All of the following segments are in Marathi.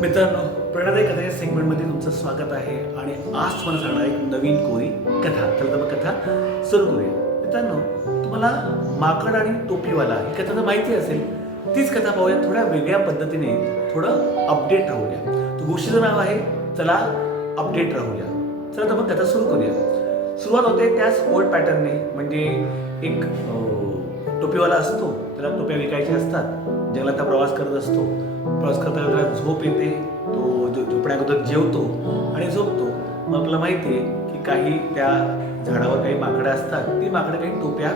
मित्रांनो प्रणय कथेच्या सेगमेंटमध्ये तुमचं स्वागत आहे आणि आज तुम्हाला सांगणार एक नवीन कोरी कथा. तर मग कथा सुरू करूया. मित्रांनो तुम्हाला माकड आणि टोपीवाला ही कथा तर माहिती असेल तीच कथा पाहूया थोड्या वेगळ्या पद्धतीने थोडं अपडेट राहूया. गोष्टीचं नाव आहे चला अपडेट राहूया. चला तर मग कथा सुरू करूया. सुरुवात होते त्याच ओल्ड पॅटर्नने म्हणजे एक टोपीवाला असतो त्याला टोप्या विकायच्या असतात जंगलात प्रवास करत असतो. प्रवास करताना त्याला झोप येते तो जो झोपण्याअगोदर जेवतो आणि झोपतो. मग आपल्याला माहिती आहे की काही त्या झाडावर काही माकडं असतात ती माकडं काही टोप्या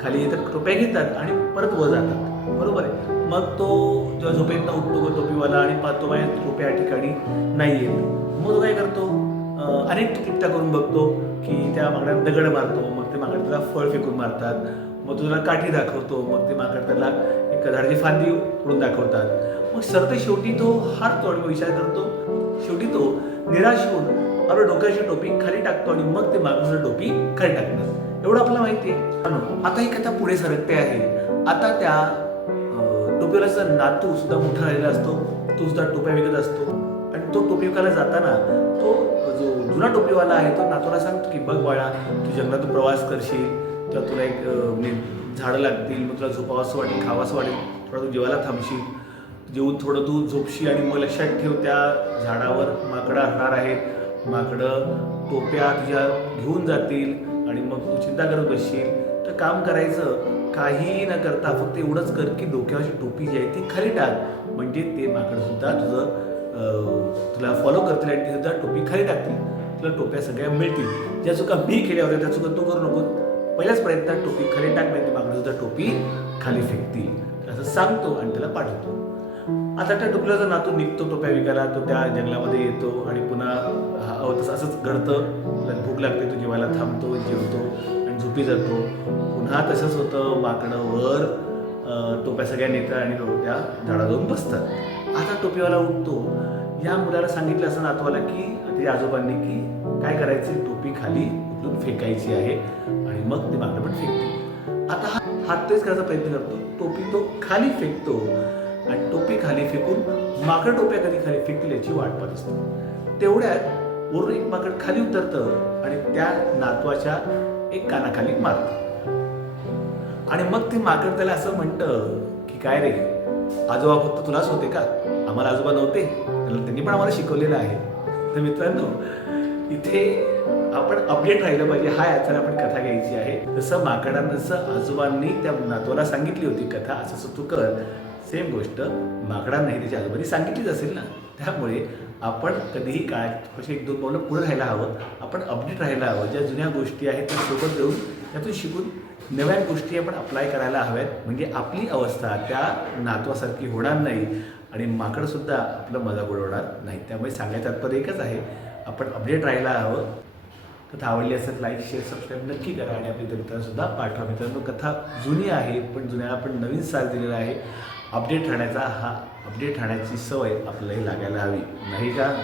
खाली येतात टोप्या घेतात आणि परत वर जातात. बरोबर आहे? मग तो जेव्हा झोपेतनं उठतो तो टोपीवाला आणि पाहतो माझ्या टोप्या या ठिकाणी नाही येत. मग तो काय करतो? अनेक क्लिप्त्या करून बघतो की त्या माकडाला दगड मारतो मग माकड त्याला फळ फेकून मारतात. मग तो त्याला काठी दाखवतो. मग ते माकड त्याला एक झाडाची फांदी उडून दाखवतात. मग सरते शेवटी तो हारतो आणि विचार करतो. शेवटी तो निराश होऊन आपल्या डोक्याची टोपी खाली टाकतो आणि मग ते मागून टोपी खाली टाकतात. एवढं आपल्याला माहिती आहे. आता ही कथा पुढे सरकते आहे. आता त्या अं, टोपीवाल्याचा नातू सुद्धा मोठा राहिला असतो तो सुद्धा टोप्या विकत असतो. आणि तो टोपी विकायला जाताना तो जुना टोपीवाला आहे तो नातूला सांगतो की बघ बाळा तू जंगलात प्रवास करशील तेव्हा तुला एक म्हणजे झाडं लागतील मग तुला झोपावंसं वाटेल खावासं वाटेल थोडं तू जेवायला थांबशील. जेवून थोडं तू झोपशील आणि मग लक्षात ठेव त्या झाडावर माकडं असणार आहेत. माकडं टोप्या तुझ्या घेऊन जातील आणि मग तू चिंता करत बसशील. तर काम करायचं काहीही न करता फक्त एवढंच कर की डोक्यावरची टोपी जी आहे ती खाली टाक. म्हणजे ते माकडं सुद्धा तुझं तुला फॉलो करतील आणि ते सुद्धा टोपी खाली टाकतील. तुला टोप्या सगळ्या मिळतील. ज्या चुका मी केल्या होत्या त्या चुका तू करू नको पहिल्याच प्रयत्नात टोपी खाली टाक नाही ते सुद्धा टोपी खाली फेकतील. असं सांगतो आणि त्याला पाठवतो. आता त्या टोपल्याचा नातू निघतो टोप्या विकायला तो त्या जंगलामध्ये येतो आणि पुन्हा हा- तसं असंच घडतं. त्याला भूक लागते तो जेवायला थांबतो जेवतो आणि झोपी जातो. पुन्हा तसंच होतं माकडं वर टोप्या सगळ्या नेतात आणि त्या झाडावर जाऊन बसतात. आता टोपीवाला उठतो. या मुलाला सांगितलं असं नातवाला की ती आजोबांनी की काय करायचं? टोपी खाली उचलून फेकायची आहे आणि मग ते माकडं पण फेकतो. आता हा हात तेच करायचा प्रयत्न करतो. टोपी तो खाली फेकतो आणि टोपी खाली फेकून माकड टोप्या कधी खाली फेकतील याची वाट पाहत असतो. तेवढ्यात वरून एक माकड खाली उतरतं आणि त्या नातवाच्या एक कानाखाली मारतं. आणि मग ते माकड त्याला असं म्हणतं की काय रे? आजोबा फक्त तुलाच होते का? आम्हाला आजोबा नव्हते. त्यांनी पण आम्हाला शिकवलेलं आहे. तर मित्रांनो इथे आपण अपडेट राहिलं पाहिजे. हा याचा आपण कथा घ्यायची आहे. जसं माकडानं जसं आजोबांनी त्या नातवाला सांगितली होती कथा असं असं तू कर. सेम गोष्ट माकडांनाही त्याच्या आजोबांनी सांगितलीच असेल ना. त्यामुळे आपण कधीही काय अशी एक दोन पावलं पुढे राहायला हवं. आपण अपडेट राहायला हवं. ज्या जुन्या गोष्टी आहेत त्या सोबत देऊन त्यातून शिकून नव्या गोष्टी आपण अप्लाय करायला हव्यात. म्हणजे आपली अवस्था त्या नातवासारखी होणार नाही. आणि माकडंसुद्धा आपलं मजाक उडवणार नाही त्यामुळे सांगायचं तात्पर्य एकच आहे आपण अपडेट राहायला हवं. कथा आवडली असेल लाईक शेअर सबस्क्राईब नक्की करा आणि आपल्या मित्रांसुद्धा पाठवा. मित्रांनो कथा जुनी आहे पण जुन्याला आपण नवीन साथ दिलेला आहे. अपडेट राहण्याचा हा अपडेट राहण्याची सवय आपल्यालाही लागायला हवी. नाही का?